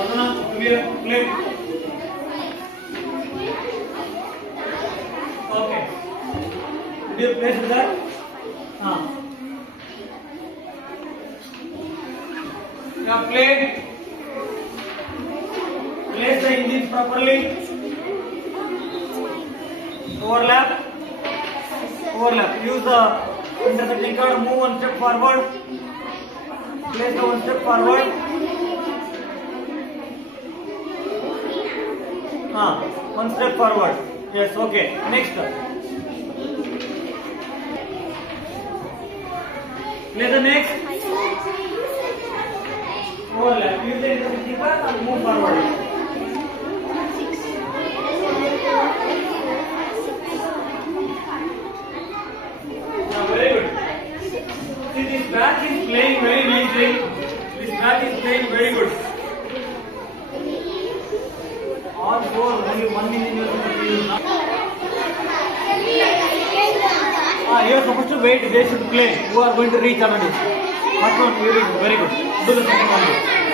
Play. Okay. Did you place that? Now play. Place the engine properly. Overlap. Use the intersecting card. Move one step forward. Place the one step forward. One step forward. Yes. Okay. Next. Play the next. Overlap. Use the intersecting card and move forward. Very good. See, this back is playing very nicely. This back is playing very good. All four, only one minute you have to use. You are supposed to wait, they should play. Who are going to reach already? First one, you reach. Very good. Do the second one.